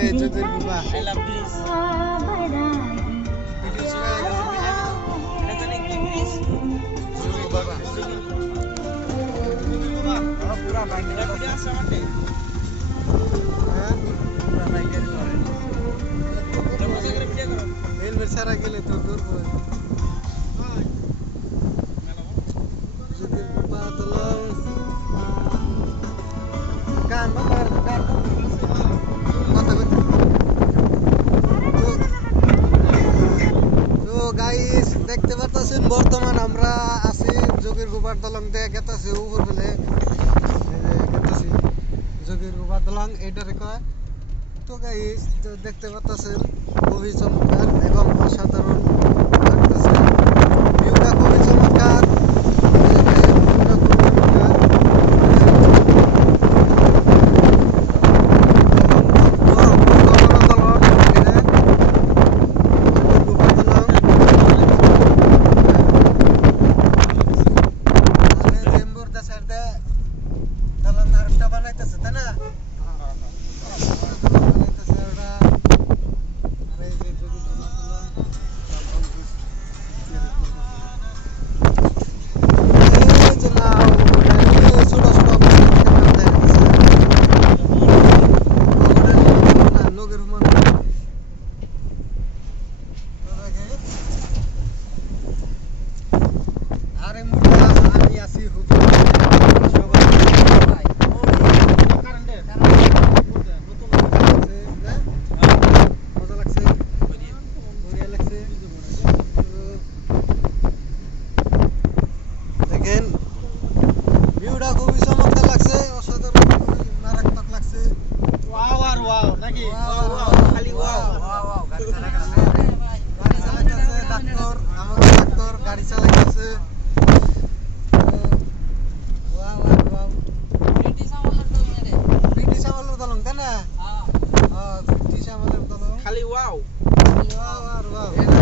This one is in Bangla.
Joger Guba. I love this. Video suka Ada kan yang Inggris? Joger Guba. Oh, pura baik. Ada video sama deh. Pura baik itu. Udah masa kira video karo? Main bersara gile to করব। Joger Guba tolong. Kan nomor kan. Kota kota. তো গাইস দেখতে পারতেছেন বর্তমান আমরা আছি যোগীর গুবার দলং দিয়ে গেতাছি উপর বেলে এই যে গেতাছি যোগীর গুবার দলং এটারে কয় তো গাইস দেখতে পারতেছেন খুবই চমৎকার এবং অসাধারণ লাগতেছে ভিউটা খুবই চমৎকার ভিউটা খুবই চমৎকার ভিউটা খুবই চমৎকার লাগছে অসাধারণ মারাত্মক লাগছে Wow, wow, lagi. Kali wow. গাড়ি চালাইতেছে ডাক্তার আমাদের ডাক্তার গাড়ি চালাইতেছে ব্রিটিশ আমলের দলং তাই না ব্রিটিশ আমলের দলং Kali wow. ওয়াও